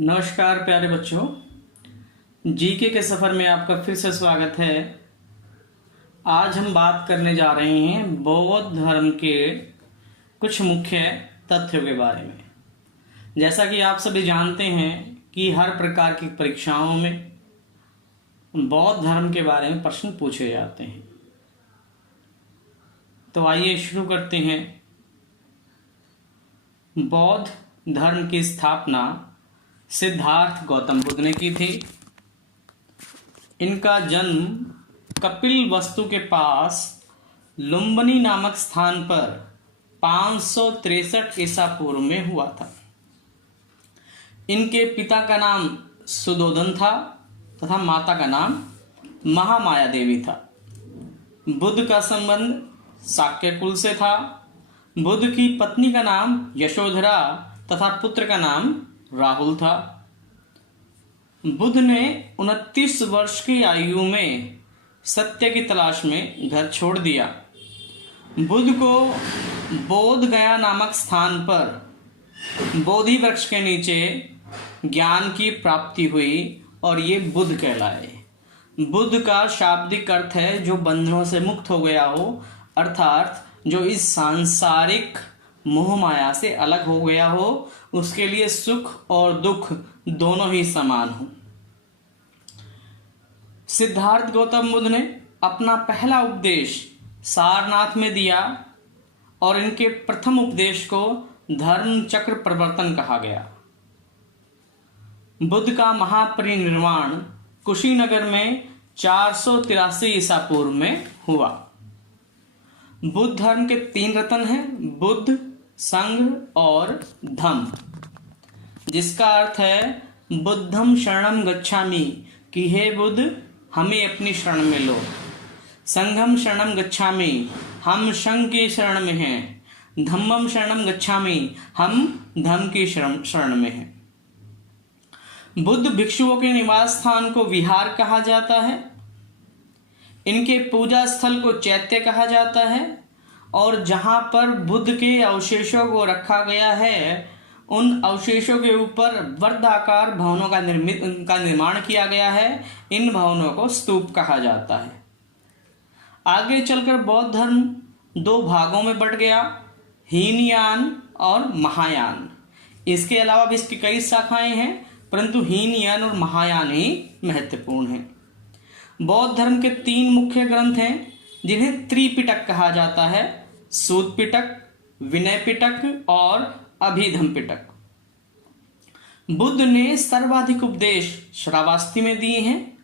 नमस्कार प्यारे बच्चों, जीके के सफ़र में आपका फिर से स्वागत है। आज हम बात करने जा रहे हैं बौद्ध धर्म के कुछ मुख्य तथ्यों के बारे में। जैसा कि आप सभी जानते हैं कि हर प्रकार की परीक्षाओं में बौद्ध धर्म के बारे में प्रश्न पूछे जाते हैं। तो आइए शुरू करते हैं। बौद्ध धर्म की स्थापना सिद्धार्थ गौतम बुद्ध ने की थी। इनका जन्म कपिलवस्तु के पास लुम्बिनी नामक स्थान पर 563 ईसा पूर्व में हुआ था। इनके पिता का नाम सुदोधन था तथा माता का नाम महामाया देवी था। बुद्ध का संबंध शाक्य कुल से था। बुद्ध की पत्नी का नाम यशोधरा तथा पुत्र का नाम राहुल था। बुद्ध ने 29 वर्ष की आयु में सत्य की तलाश में घर छोड़ दिया। बुद्ध को बोध गया नामक स्थान पर बोधि वृक्ष के नीचे ज्ञान की प्राप्ति हुई और ये बुद्ध कहलाए। बुद्ध का शाब्दिक अर्थ है जो बंधनों से मुक्त हो गया हो, अर्थात जो इस सांसारिक मोह माया से अलग हो गया हो, उसके लिए सुख और दुख दोनों ही समान हो। सिद्धार्थ गौतम बुद्ध ने अपना पहला उपदेश सारनाथ में दिया और इनके प्रथम उपदेश को धर्म चक्र प्रवर्तन कहा गया। बुद्ध का महापरिनिर्वाण कुशीनगर में 483 ईसा पूर्व में हुआ। बुद्ध धर्म के 3 रत्न हैं, बुद्ध, संघ और धम्म, जिसका अर्थ है बुद्धम शरणम गच्छामि कि हे बुद्ध हमें अपनी शरण में लो। संघम शरणम गच्छामि, हम संघ की शरण में हैं। धम्मम शरणम गच्छामि, हम धम्म की शरण में हैं। बुद्ध भिक्षुओं के निवास स्थान को विहार कहा जाता है। इनके पूजा स्थल को चैत्य कहा जाता है और जहां पर बुद्ध के अवशेषों को रखा गया है, उन अवशेषों के ऊपर वर्गाकार भवनों का निर्माण किया गया है। इन भवनों को स्तूप कहा जाता है। आगे चलकर बौद्ध धर्म 2 भागों में बंट गया, हीनयान और महायान। इसके अलावा भी इसकी कई शाखाएं हैं, परंतु हीनयान और महायान ही महत्वपूर्ण हैं। बौद्ध धर्म के 3 मुख्य ग्रंथ हैं जिन्हें त्रिपिटक कहा जाता है, सूत पिटक, विनय पिटक और अभिधम्म पिटक। बुद्ध ने सर्वाधिक उपदेश श्रावस्ती में दिए हैं।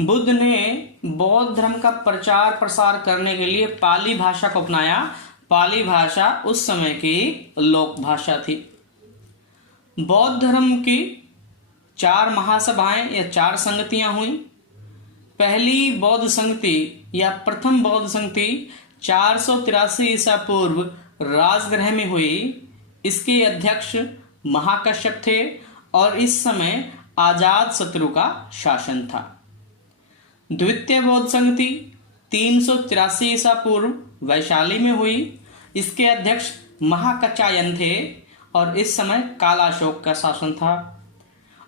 बुद्ध ने बौद्ध धर्म का प्रचार प्रसार करने के लिए पाली भाषा को अपनाया। पाली भाषा उस समय की लोक भाषा थी। बौद्ध धर्म की 4 महासभाएं या 4 संगतियां हुई। पहली बौद्ध संगति या प्रथम बौद्ध संगति 483 ईसा पूर्व राजगृह में हुई। इसके अध्यक्ष महाकश्यप थे और इस समय आजाद शत्रु का शासन था। द्वितीय बौद्ध संगति 383 ईसा पूर्व वैशाली में हुई। इसके अध्यक्ष महाकचायन थे और इस समय कालाशोक का शासन था।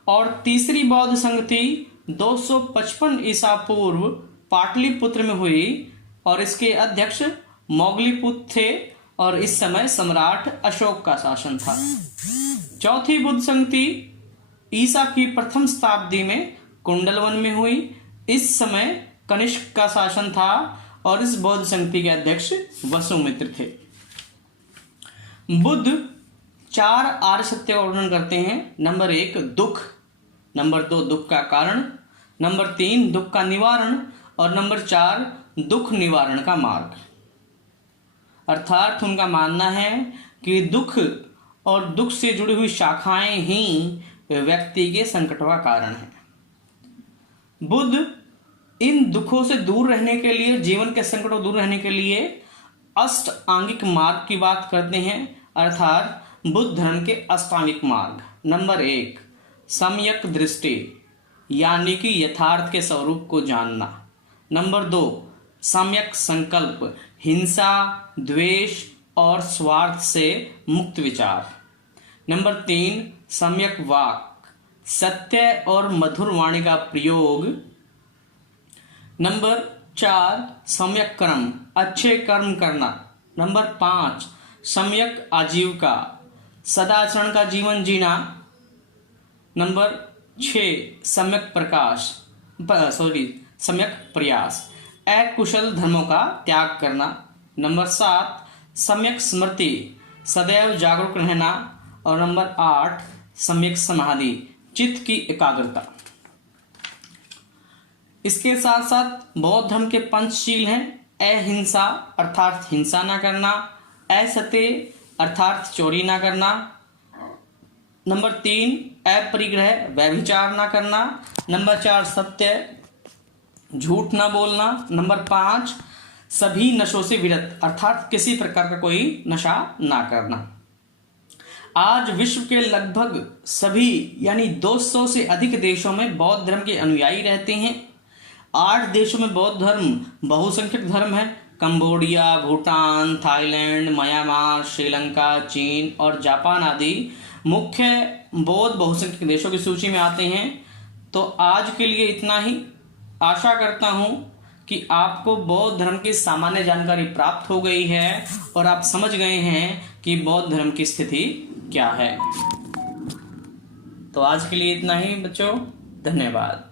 और तीसरी बौद्ध संगति 255 ईसा पूर्व पाटलिपुत्र में हुई और इसके अध्यक्ष मोगलीपुत्र थे और इस समय सम्राट अशोक का शासन था। चौथी बुद्ध संगति ईसा की प्रथम शताब्दी में कुंडलवन में हुई। इस समय कनिष्क का शासन था और इस बौद्ध संगति के अध्यक्ष वसुमित्र थे। बुद्ध 4 आर्य सत्य का वर्णन करते हैं। नंबर 1 दुख, नंबर 2 दुख का कारण, नंबर 3 दुख का निवारण और नंबर 4 दुख निवारण का मार्ग। अर्थात उनका मानना है कि दुख और दुख से जुड़ी हुई शाखाएं ही व्यक्ति के संकटों का कारण है। बुद्ध इन दुखों से दूर रहने के लिए, जीवन के संकटों दूर रहने के लिए अष्टांगिक मार्ग की बात करते हैं। अर्थात बुद्ध धर्म के अष्टांगिक मार्ग। नंबर 1 सम्यक दृष्टि, यानी कि यथार्थ के स्वरूप को जानना। नंबर 2 सम्यक संकल्प, हिंसा, द्वेष और स्वार्थ से मुक्त विचार। नंबर 3 सम्यक वाक, सत्य और मधुर वाणी का प्रयोग। नंबर 4 सम्यक कर्म, अच्छे कर्म करना। नंबर 5 सम्यक आजीविका, सदाचरण का जीवन जीना। नंबर 6 सम्यक सम्यक प्रयास, अकुशल धर्मों का त्याग करना। नंबर 7 सम्यक स्मृति, सदैव जागरूक रहना। और नंबर 8 सम्यक समाधि, चित्त की एकाग्रता। इसके साथ साथ बौद्ध धर्म के पंचशील हैं। अहिंसा अर्थात हिंसा ना करना, असत्य अर्थात चोरी ना करना। नंबर 3 अपरिग्रह, व्यभिचार ना करना। नंबर 4 सत्य, झूठ ना बोलना। नंबर 5 सभी नशों से विरत अर्थात किसी प्रकार का कोई नशा ना करना। आज विश्व के लगभग सभी यानी 200 से अधिक देशों में बौद्ध धर्म के अनुयायी रहते हैं। 8 देशों में बौद्ध धर्म बहुसंख्यक धर्म है। Cambodia, Bhutan, Thailand, Myanmar, Sri Lanka, चीन और जापान आदि मुख्य बौद्ध बहुसंख्यक देशों की सूची में आते हैं। तो आज के लिए इतना ही। आशा करता हूं कि आपको बौद्ध धर्म की सामान्य जानकारी प्राप्त हो गई है और आप समझ गए हैं कि बौद्ध धर्म की स्थिति क्या है। तो आज के लिए इतना ही बच्चों, धन्यवाद।